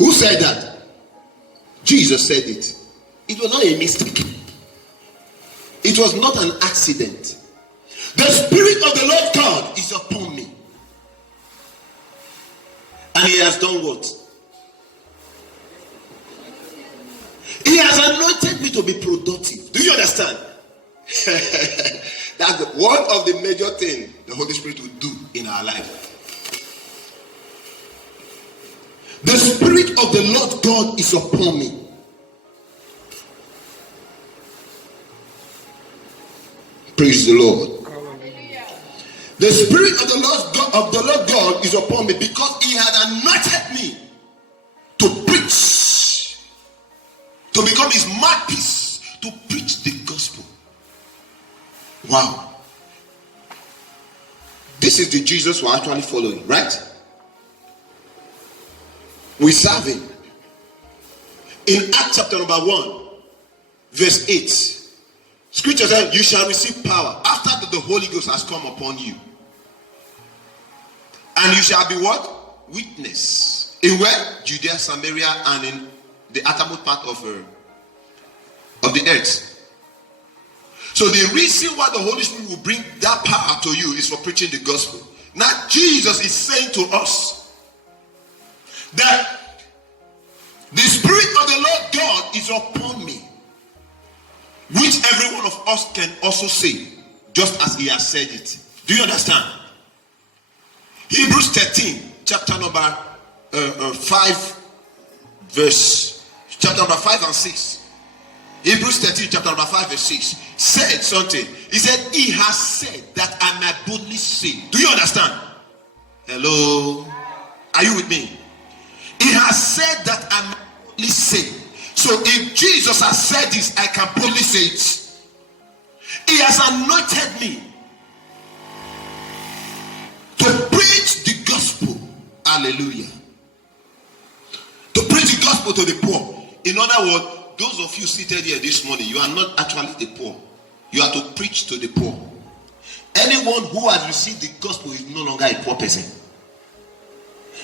Who said that? Jesus said it. It was not a mistake. It was not an accident. The Spirit of the Lord God is upon me. And he has done what? He has anointed me to be productive. Do you understand? That's one of the major things the Holy Spirit will do in our life. The Spirit of the Lord God is upon me. Praise the Lord. The Spirit of the Lord God is upon me because he had anointed me to preach, to become his mouthpiece, to preach the gospel. Wow. This is the Jesus we're actually following, right? We serve him. In Acts chapter number 1, verse 8, Scripture says, you shall receive power after the Holy Ghost has come upon you. And you shall be what? Witness. In where? Judea, Samaria, and in the uttermost part of the earth. So the reason why the Holy Spirit will bring that power to you is for preaching the gospel. Now Jesus is saying to us that the Spirit of the Lord God is upon me, which every one of us can also say, just as he has said it. Do you understand? Hebrews 13, chapter number 5, chapter number 5 and 6. Hebrews 13, chapter number 5, verse 6 said something. He said, he has said that I might boldly say. Do you understand? Hello? Are you with me? He has said that I might boldly say. So if Jesus has said this, I can boldly say it. He has anointed me to preach the gospel. Hallelujah. To preach the gospel to the poor. In other words, those of you seated here this morning, you are not actually the poor. You are to preach to the poor. Anyone who has received the gospel is no longer a poor person.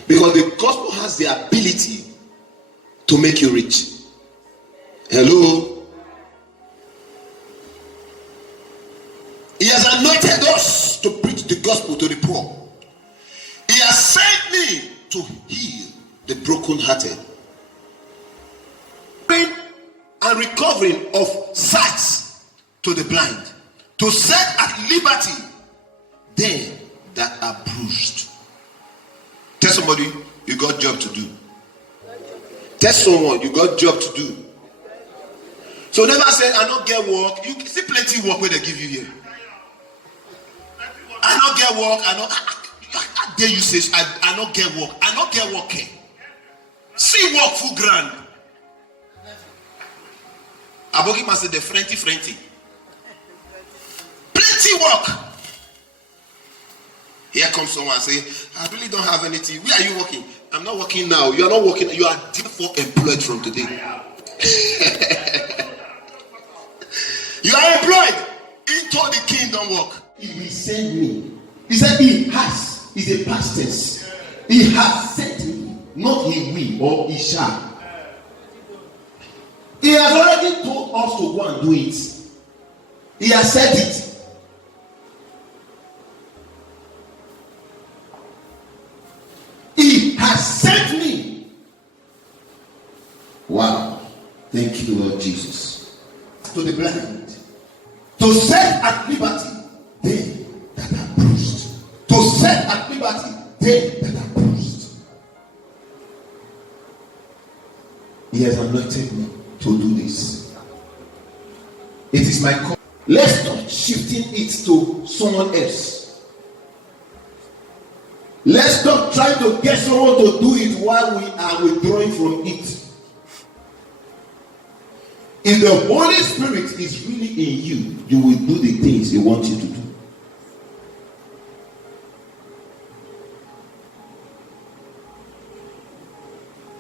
Because the gospel has the ability to make you rich. Hello? He has anointed us to preach the gospel to the poor. He has sent me to heal the brokenhearted, and recovering of sight to the blind, to set at liberty them that are bruised. Tell somebody you got job to do. Tell someone you got job to do. So never say I don't get work. You see plenty of work where they give you here. I don't get work. I dare you say I don't get work. I don't get work here. See work full grand. Abogi must say the friendly. Plenty work. Here comes someone and say, I really don't have anything. Where are you working? I'm not working now. You are not working. You are therefore employed from today. You are employed into the kingdom work. He will send me. He said he has. It's a past tense. He has sent me. Not he will or he shall. He has already told us to go and do it. He has said it. He has sent me. Wow. Thank you, Lord Jesus. To the blind, to set at liberty them that are bruised. To set at liberty them that are bruised. He has anointed me to do this. It is my call. Let's stop shifting it to someone else. Let's stop trying to get someone to do it while we are withdrawing from it. If the Holy Spirit is really in you, you will do the things He wants you to do.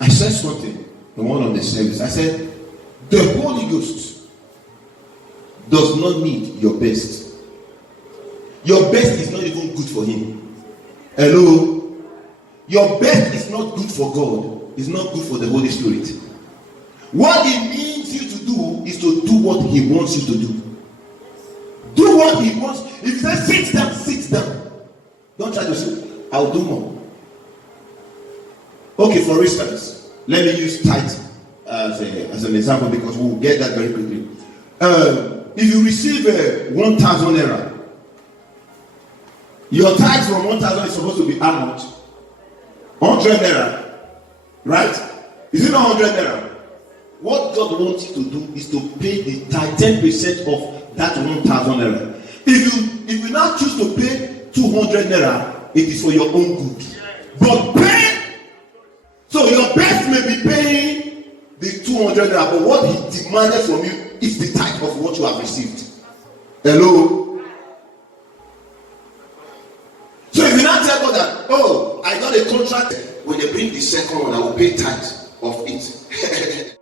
I said something in one of the services. I said, the Holy Ghost does not need your best. Your best is not even good for Him. Hello? Your best is not good for God. is not good for the Holy Spirit. What He needs you to do is to do what He wants you to do. Do what He wants. If He says sit down, sit down. Don't try to say, I'll do more. Okay, for instance, let me use tithe as an example because we'll get that very quickly. If you receive 1,000 naira, your tithe from 1,000 is supposed to be how much? 100 naira, right? Is it not 100 naira? What God wants you to do is to pay the tithe 10% of that 1,000 naira. If you now choose to pay 200 naira, it is for your own good. But pay, so your best may be paying the 200 naira, but what He demanded from you is the type of what you have received. Hello? So if you now tell God that, oh, I got a contract, when they bring the second one, I will pay tithe of it.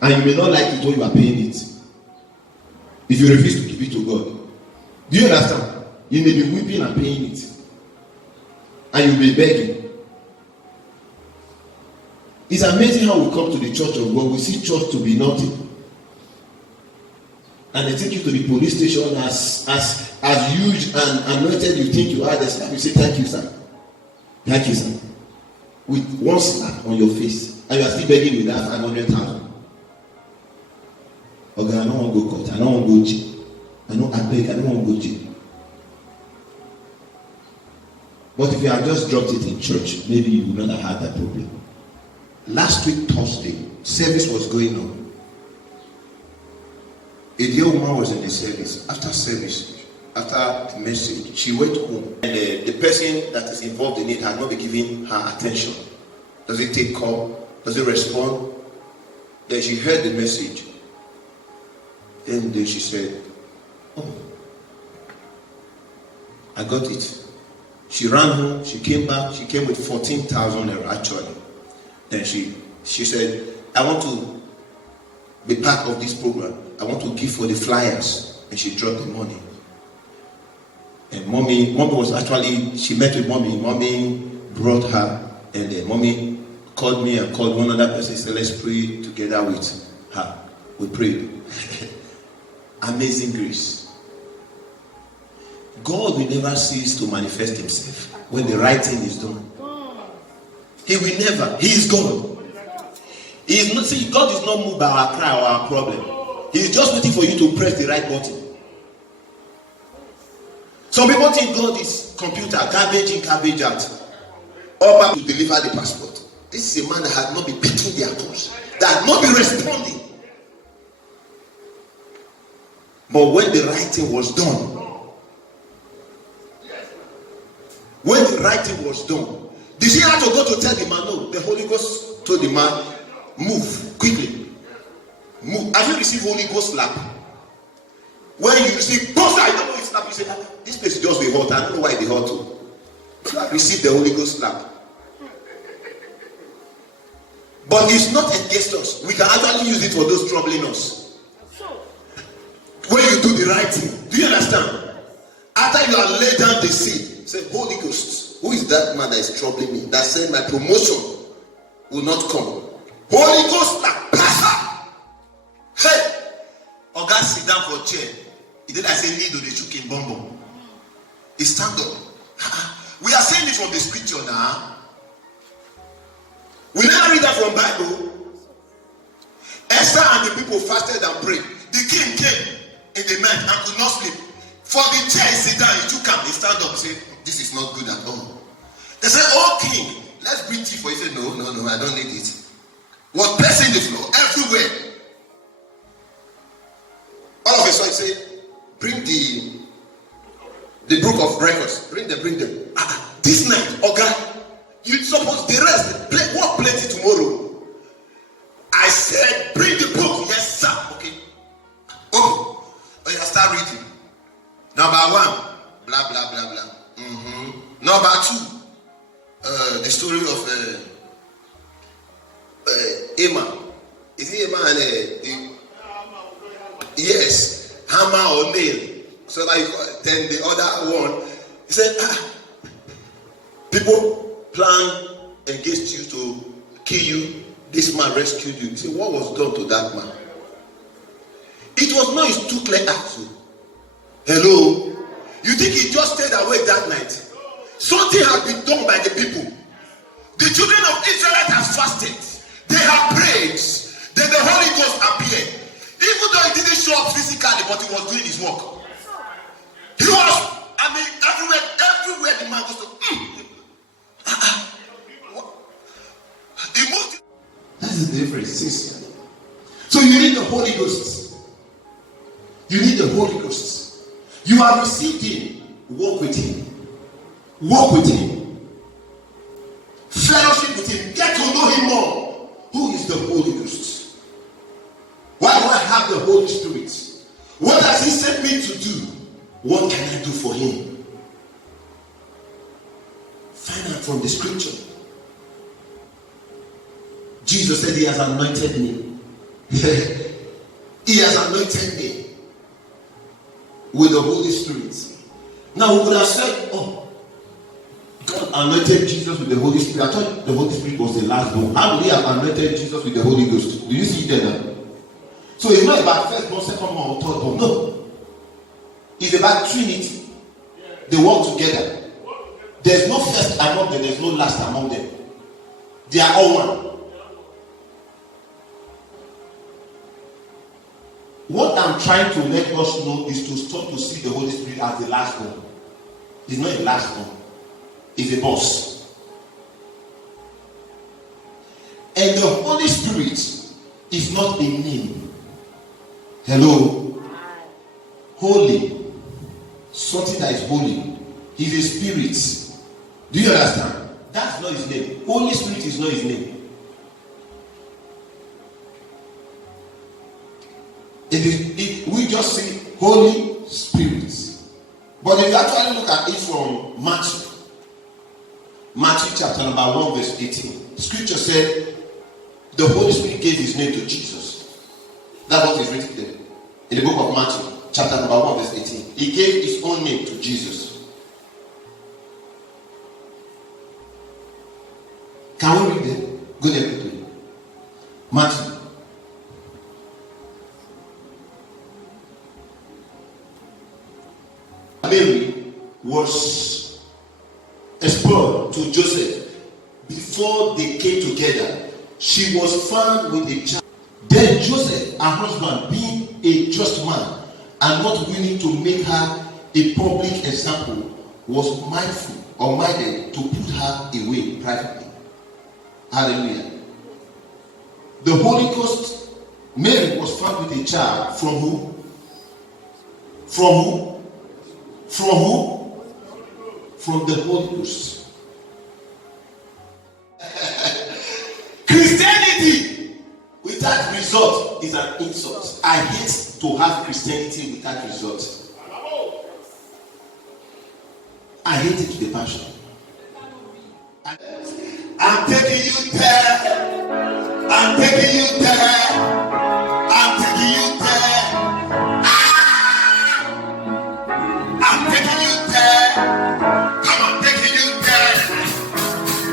And you may not like it when you are paying it. If you refuse to give it to God. Do you understand? You may be weeping and paying it. And you'll be begging. It's amazing how we come to the church of God. We see church to be nothing. And they take you to the police station as huge and anointed you think you are. They slap you, say, thank you, sir. Thank you, sir. With one slap on your face. And you are still begging with that 500,000. Okay, I don't want to go court. I don't want to go jail. I don't want to go jail. But if you had just dropped it in church, maybe you would not have had that problem. Last week, Thursday, service was going on. A dear woman was in the service. After the message, she went home. And the person that is involved in it had not been giving her attention. Does it take call? Does it respond? Then she heard the message. Then she said, oh, I got it. She ran home, she came back, she came with 14,000 naira actually. Then she said, I want to be part of this program. I want to give for the flyers. And she dropped the money. And mommy was actually, she met with mommy. Mommy brought her. And then mommy called me and called one other person. Said, let's pray together with her. We prayed. Amazing grace. God will never cease to manifest Himself when the right thing is done. He will never. He is God. He is not. See, God is not moved by our cry or our problem. He is just waiting for you to press the right button. Some people think God is computer, garbage in, garbage out. Or to deliver the passport. This is a man that had not been picking their calls, that had not been responding. But when the right thing was done, did she have to go to tell the man? No, the Holy Ghost told the man, move quickly. Move. Have you received Holy Ghost slap? When you receive, I don't know if slap, you say, this place is just the hot. I don't know why they hot too. You have received the Holy Ghost slap. But it's not against us. We can actually use it for those troubling us. When you do the right thing, do you understand? After you have laid down the seed, say, Holy Ghost, who is that man that is troubling me? That said my promotion will not come. Holy Ghost, like pastor. Hey, Oga sit down for chair. He did I say need to the chukin bomb. He stand up. We are saying it from the scripture now. We never read that from Bible. Esther and the people fasted and prayed. The king came in the night and could not sleep. For the chair, he sit down, he took him, he stand up, say, this is not good at all. They said, oh king, let's bring tea for you. He said, no, I don't need it. Was pressing the floor everywhere. All of a sudden, he said, bring the book of records. Bring them. This night, okay, you suppose the rest, work plenty tomorrow. I said, bring the book. Yes, sir. Okay. Oh, you start reading. Number 1, blah, blah, blah, blah. Number 2, the story of Emma. Is it Emma and yes, hammer or nail? So like then the other one, he said, people plan against you to kill you. This man rescued you. See, what was done to that man? It was not his too clear act. Hello? You think he just stayed awake that night? Something had been done by the people. The children of Israel have fasted. They have prayed. Then the Holy Ghost appeared. Even though he didn't show up physically, but he was doing his work. He was, everywhere the man goes to. That's the difference, sister. So you need the Holy Ghost. You need the Holy Ghost. You have received him. Walk with him. Walk with him. Fellowship with him. Get to know him more. Who is the Holy Ghost? Why do I have the Holy Spirit? What has he sent me to do? What can I do for him? Find out from the scripture. Jesus said he has anointed me. He has anointed me with the Holy Spirit. Now we would have said, oh, God anointed Jesus with the Holy Spirit. I thought the Holy Spirit was the last one. How did he have anointed Jesus with the Holy Ghost? Do you see it there now? So it's not about first born, second born, or third born. No. It's about Trinity. They work together. There's no first among them, there's no last among them. They are all one. What I'm trying to let us know is to stop to see the Holy Spirit as the last one. He's not a last one. He's a boss. And the Holy Spirit is not a name. Hello? Holy. Something that is holy. He's a spirit. Do you understand? That's not his name. Holy Spirit is not his name. We just say Holy Spirit. But if you actually look at it from Matthew chapter number 1 verse 18, scripture said the Holy Spirit gave his name to Jesus. That's what is written there in the book of Matthew chapter number 1 verse 18. He gave his own name to Jesus. Can we read it? Go there quickly. Matthew. Mary was exposed to Joseph before they came together. She was found with a child. Then Joseph, her husband, being a just man and not willing to make her a public example, was mindful or minded to put her away privately. Hallelujah. The Holy Ghost, Mary was found with a child from who? From who? From who? From the Holy Ghost. Christianity without result is an insult. I hate to have Christianity without result. I hate it to the passion. I'm taking you there. I'm taking you there. I'm taking you there. I'm taking you there. Come on, taking you there.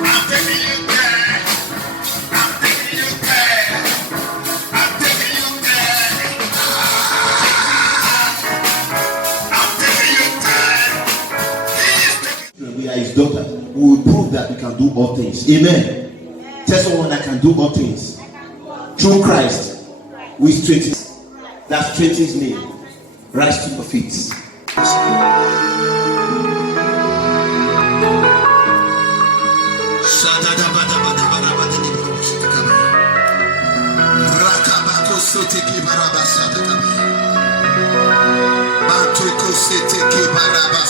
I'm taking you there. I'm taking you there. I'm taking you there. I'm taking you there. We are his daughter. We will prove that we can do all things. Amen. Tell someone I can do all things. Through Christ, we straighten. That straightens me. Rise to your feet. Baraba